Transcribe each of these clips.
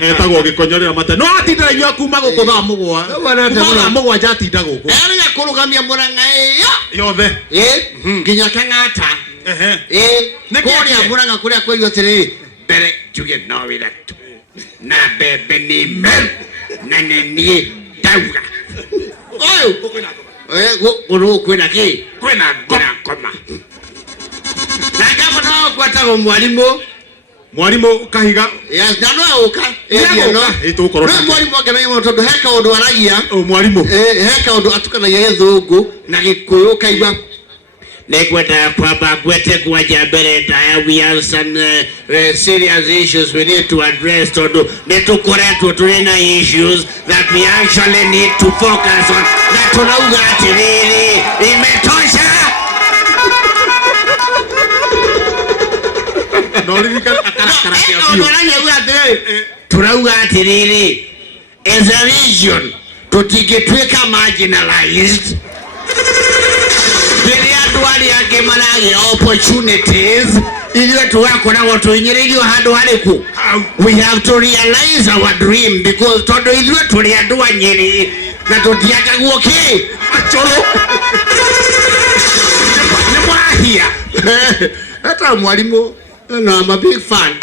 Etagwo gikonyorera mate. No atinda inyo kuma guku tha mugwa. Kuma mugwa jatinda guku. Eri akurugamia muranga iyo. Yothe. Nginya kangata. Kuria muranga kuria kweli atiriri. Bere juge no wira. Na bebe ni men. Na ni dauga. Oyo. Kwena ki? Kwena koma. Na kama no kwata mwalimu. Mwalimu kahiga. Yes, no oka. No. Itokoro. No mwalimu akamenya motondo heka ondo aragia. Mwalimu. Heka ondo atukana yethungu na gikuyu kaigwa. Nekwenda kwamba gwete kwaja mbere ndaya. We have some serious issues we need to address. Tondu nitukoretwo turi na issues that we actually need to focus on. Na tunauga atiriri imetosha. Tunauga atiriri as a region tutigitwika marginalized. Wali yake manage opportunities ili tuwako na tuinyirilio hado haleku. We have to realize our dream because todo ili tuliandua nyeri na tutiaka guoki achoro nemwahia. Hata mwalimu no, I'm a big fan.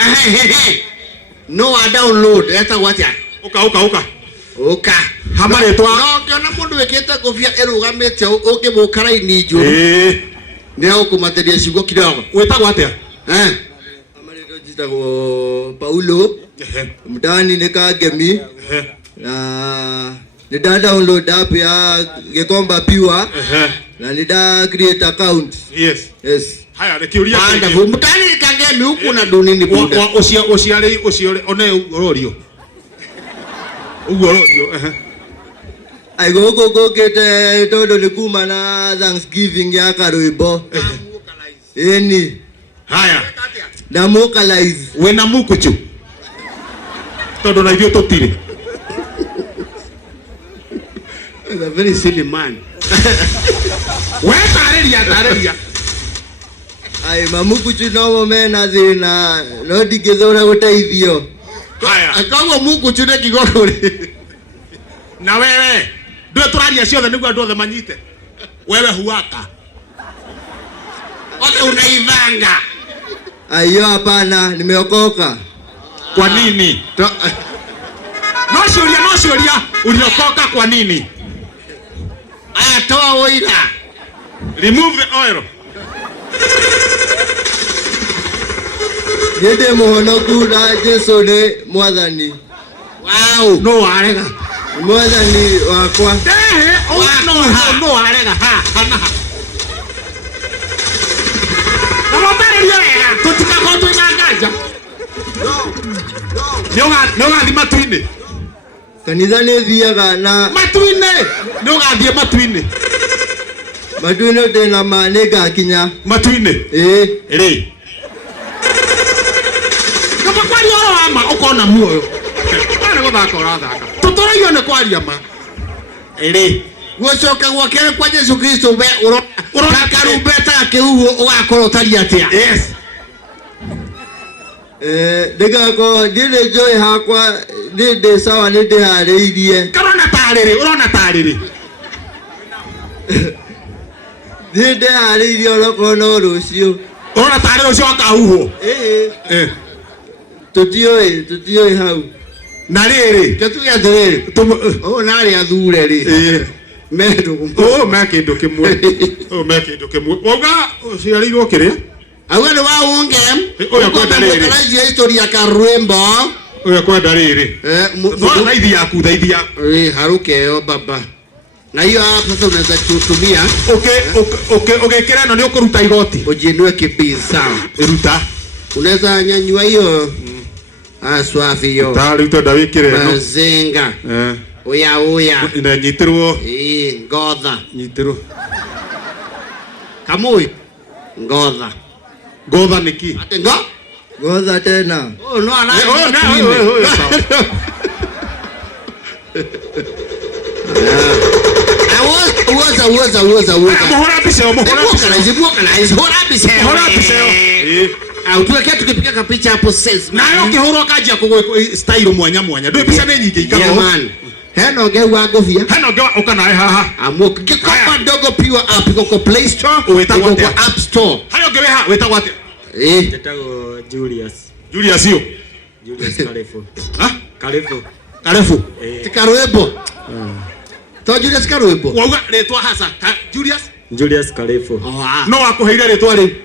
No, I download. Hata wacha Oka. Hamare twa. No, kiona mundu wekete kofia erugamete oke mukara iniju. Ne okumateria ciugo kidogo. Wetagwo atia? Amare njitagwo Paulo. Mutani ne Kagemi. Na ni download app ya Gikomba Pure. Na ni create account. Yes. Haya rekiuria. Anda mutani ne Kagemi huku na dunini buda. Ociare one urorio. I go get todo ni kuma na Thanksgiving ya karuibo. Eni. Haya. Na mukalize. We na mukuchu. Todo na ivyo totiri. He's a very silly man. We tareria. Ai mamukuchu no mena zina no digezora gutaithio. Haya. Akawa Mungu chune kigokore. Na wewe ndio turaria ciothe niguo andu othe manyite. Wewe huaka. Oke unaivanga. Ayo hapana, nimeokoka. Kwa nini? No sioria. Uliokoka kwa nini? Aya toa oila. Remove the oil. Yede muhonoku na Jesu ne mwathani. Wow. No arega. Mwathani wakwa. No arega. Hana. Namotare yega. Tutika kotu inangaja. No gathi matuine. Kanitha ne thiaga na matuine. No gathi matuine. Matuine tena manega kinya. Matuine. Ri. Ukona muoyo ana gothaka urathaka tutoraio ne kwaria ma eri gucoka gwakere kwa Yesu Kristo be uraka rumbeta kiugo ugakorwo tari atia. Yes. Ndegako ndire joy hakwa ndinde sawa ndinde hariirie urona tariri ndinde hariirie uroko rucio urona tariri ucio akahuho Tutio hau. Na riri ketuge atiriri nari athure ri medu mekindu kimwe oga uciarirwo kiria awe ni wa unge oya kwenda riri kana historia ka rwimbo oya kwenda riri no thaithi yaku harukeo baba na hiyo hapa sasa unaweza kutumia okay kira no ni ukuruta igoti ujinue kibisa ruta unaweza nyanyua hiyo aswafi yo tari utoda wikire no mazenga oya ina nyitirwo ngodha nyitirwo kamui ngodha niki ate ngodha tena no ana Muhora biseo Tuweke tukipiga kapicha hapo sasa. Na yo kihoro kaja kwa style mwanya mwanya. Ndio pisa nyingi ikao. Yeah man. Heno ge wa govia. Heno ge ukana haha. Amok kikopa dogo piwa app iko kwa Play Store, iko kwa App Store. Hayo ge ha weta wate. Jetago Julius. Julius yo. Julius Kalefo. Ha? Kalefo. Tikaroebo. To Julius Karoebo. Wauga letwa hasa. Julius Kalefo. No akuheire letwa ri.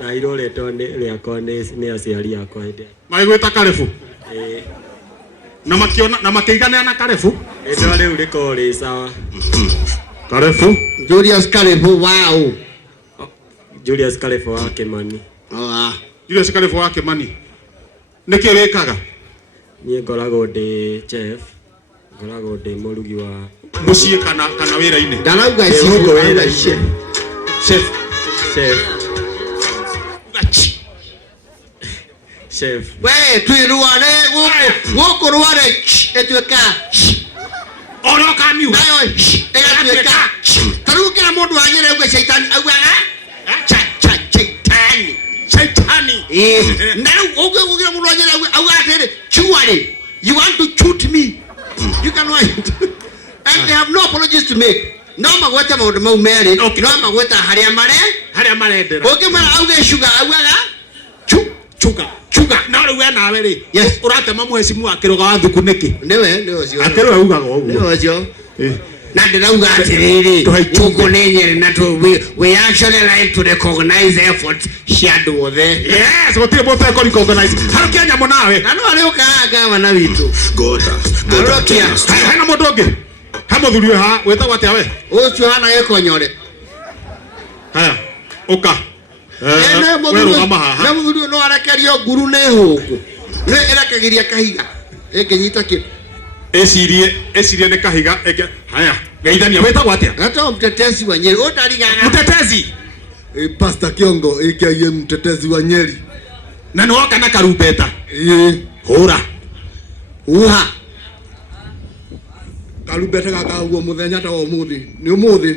Ndairo letwa ni akone ni aciari akwa hinde. Maigweta Kalefo. Na makiona na makiigana na Kalefo. Letwa riu riko ri sawa. Kalefo. Julius Kalefo wow. Julius Kalefo wa Kimani. Julius Kalefo wa Kimani. Niki wekaga? Nie ngoragwo ndi chef. Ngoragwo ndi murugi wa muciĩ kana wĩra-inĩ. Ndarauga icio wĩra icio. Chef. Chef. We tuiruane gũkũ rware etuĩka. Oro kamiu. Nayo egatuĩka. Tarĩu kila mũndũ anyere auga shaitani augaga. Shaitani. Now ugira mũndũ anyere auga atĩrĩ chuarĩ. You want to shoot me? You can wait. And they have no apologies to make. No magweta maũndũ mau merĩ. No magweta harĩa marendera. Ũngĩmara auge sugar augaga chuga. Na rĩu we nawe rĩ. Yes. Ũratema mũhecimu wa kĩroga wa thuku nĩkĩ? Nĩwe ũcio. Atĩrĩ ugaga ũguo. Nĩwe ũcio. Na ndĩrauga atĩrĩrĩ. Tuko nĩ nyere na we actually like to recognize efforts cia andũ othe. Yes, gũtirĩ mũndũ recognize. Harĩ Kenya mũnawe. Na no arĩ ũkaga wana witũ. Gota. Hena mũndũ ũngĩ. Hamũthuri ha wĩtagwo atĩa we? Ũcio hana gekonyore. Haya, ũka. Na mũthuri no arekerio nguru nĩ hũngũ. Nĩ ĩrekegiria kahiga. Ĩngĩnyita kĩ. Ecirie nĩ kahiga. Haya, geithania wĩtagwo atĩa? Hata mtetezi wa Nyeri. Ũtarigaga. Mtetezi. Pastor Kiongo aka mtetezi wa Nyeri. Na nĩ woka na karumbeta. Hũra. Uha. Karumbeta gaka huo muthenya ta ũmũthĩ. Nĩ ũmũthĩ.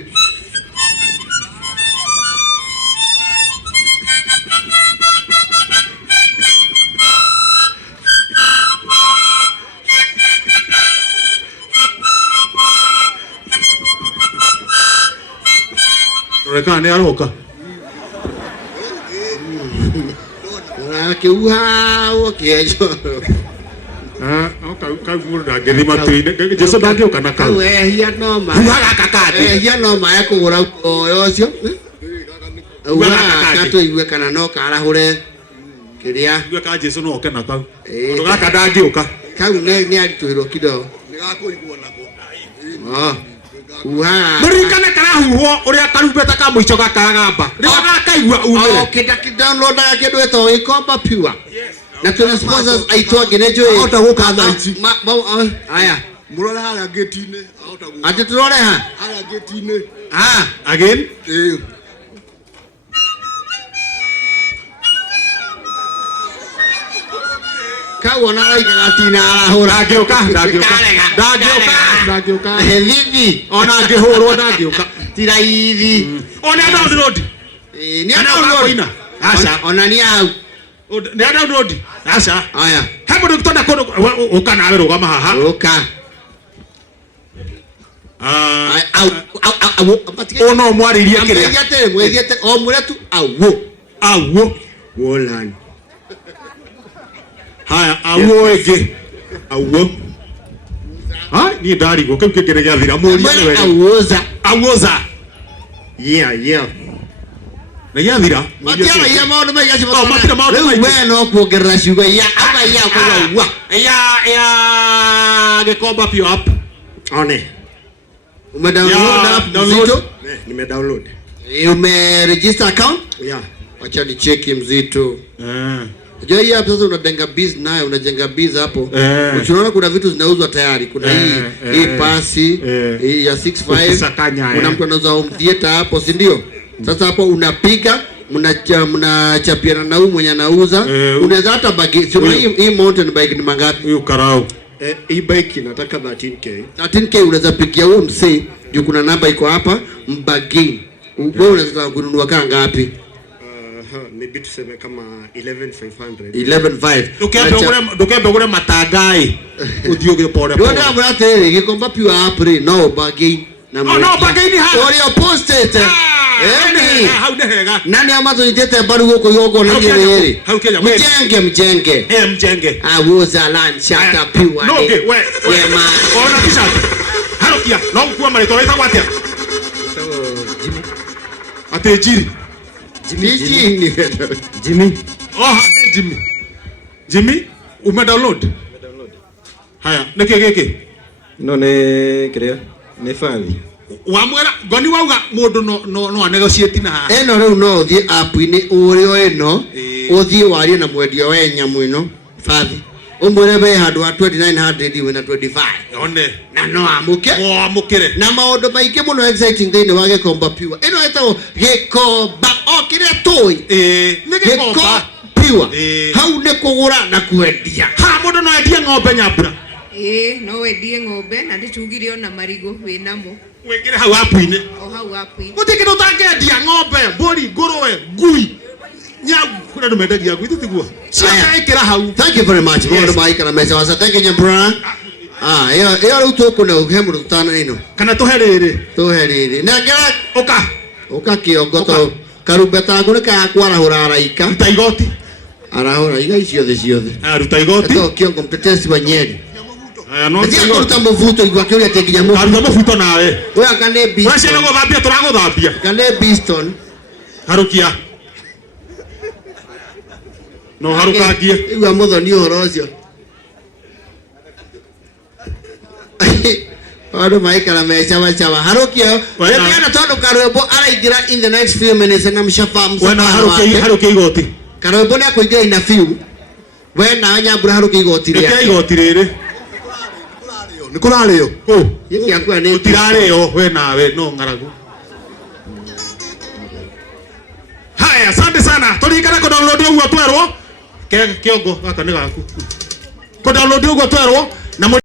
Reka nĩ aroka. Akiuha ũkĩenjo. Kau mũndũ ndangĩthima tũi-inĩ. Jesu ndangĩũka na kau. Ehia no ma. Uhaga kakandi. Ehia no ma ekũgũra ũyũ ũcio. Uhaga tũigue kana no karahũre kĩrĩa. Igue ka Jesu no oke na kau. Mũndũ gaka ndangĩũka. Kau nĩ aritũhĩrwo kidogo. Nĩgakũiguo nako. Mũririkane karahuhwo ũrĩa karumbeta ka mũico gakagamba. Rĩrĩa gakaigua umĩre. Kĩdownloadaga kĩndũ ĩtagwo Ikomba Pure. Na tuna sponsors aitwa ngenejwe. Ahota gũka thaa ici. Aya. Mũrore harĩa gate-inĩ. Ahota gũka. Atĩ tũrore ha? Harĩa gate-inĩ. Again? Kau ona raigaga tina arahũra. Ndangĩũka. Hivi. Ona angĩhũrwo ndangĩũka. Ti raithi. Ona download. Nĩ download. Aca. Ona nĩ hau. Nĩ download. Aca. Aya. He mũndũ tondũ ũka nawe rũgama haha. Ũka. Ono mwarĩria kĩrĩa. Mwĩgiĩte o mũrĩa tu awo. Wolan. Haya, awo ĩngĩ. Awo. Niĩ ndarigwo kĩu kĩngĩ nĩ gĩathira mũũria wewe. Awoza. Yeah. Na gĩathira. Matiara ya maũndũ maiga cibo. Matira maũndũ maiga. We no kuongerera ciugo ya aba ya kwa wa. Ya Gikomba Pure app. One. Umedownload app Mzito? Nimedownload. Umeregister account? Yeah. Acha ni cheki Mzito. Unajua hii hapa sasa unajenga biz nayo, unajenga biz hapo. Unaona kuna vitu zinauzwa tayari. Kuna hii pasi, hii ya 65. Kuna mtu anauza home theater hapo, si ndio? Sasa hapo unapiga, mnachapiana na huyu mwenye anauza. Unaweza hata bagi. Sio hii mountain bike ni mangapi? Hiyo karao. Hii bike inataka 13k. 13k unaweza pigia huyo msee. Ndio kuna namba iko hapa, mbagini. Wewe unaweza kununua kama ngapi? Ni bit tuseme kama 11,500. 11,500. Ndukembe gure matangai uthioge pore pore. Ndio brate gikomba piwa apri no bagi na no bagi ni ha. Ori opposite. Hau ne hega. Nani amazo nitete baru goko yogo na ngere. Hau Kenya. Mjenge. Mjenge. Awuza lanchata piwa. No okay, we. Yeah man. Ona kisha. Hau kia, no kuwa mali toita kwatia. Jimmy. Ate jiri. Jimmy. Oh, Jimmy, umedownload? Haya, niki. No ne kiria. Ne fali. Wamwera goni wauga mundu no negotiate na ha. Eno riu no uthie app ini urio eno uthie warie na mwendia we nyamu ino fathi umwire be handu wa 2900 we na 25 one na no amuke amukire na maundu maingi muno exciting thini wa Gikomba Pure ino etagwo Gikomba okire toi ni Gikomba Pure hau ni kugura na kwendia ha mundu no endia ng'ombe nyambura no wendie ng'ombe na nditugire ona marigo we namo wengire hau apu-ini o hau apu-ini gutikire utangendia ng'ombe mburi nguruwe ngui nyau kuna ndu mendagia ngui tutiguo cia ikira hau. Thank you very much mundu maikara mesa wasa thank you nyambura iyo riu tukuna uhe mundu tutana ino kana tuheriri nengera uka kiongo to karumbeta ngune ka kwarahura araika ruta igoti arahura iga icio ciothe ruta igoti to kiongo mtetesi wa Nyeri no ndio kuruta muvuto igwa kiuria teginya mu aruta muvuto nawe we akane bi wewe sio guthambia turaguthambia akane Biston harukia no harukangie igwa muthoni uhoro ucio Wadu maikara mechawa harukia yana tondu karwebo araingira in the next few minutes na mshafamu wana harukia igoti karwebo ni akuingira ina few we na Nyambura harukia igoti ria igoti riri nikurareo ko yiki akwa ni utirareo we nawe no ngaragu. Haya, asante sana. Tulikana ko download uguo twerwo kiongo gaka ni gaku ko download uguo twerwo na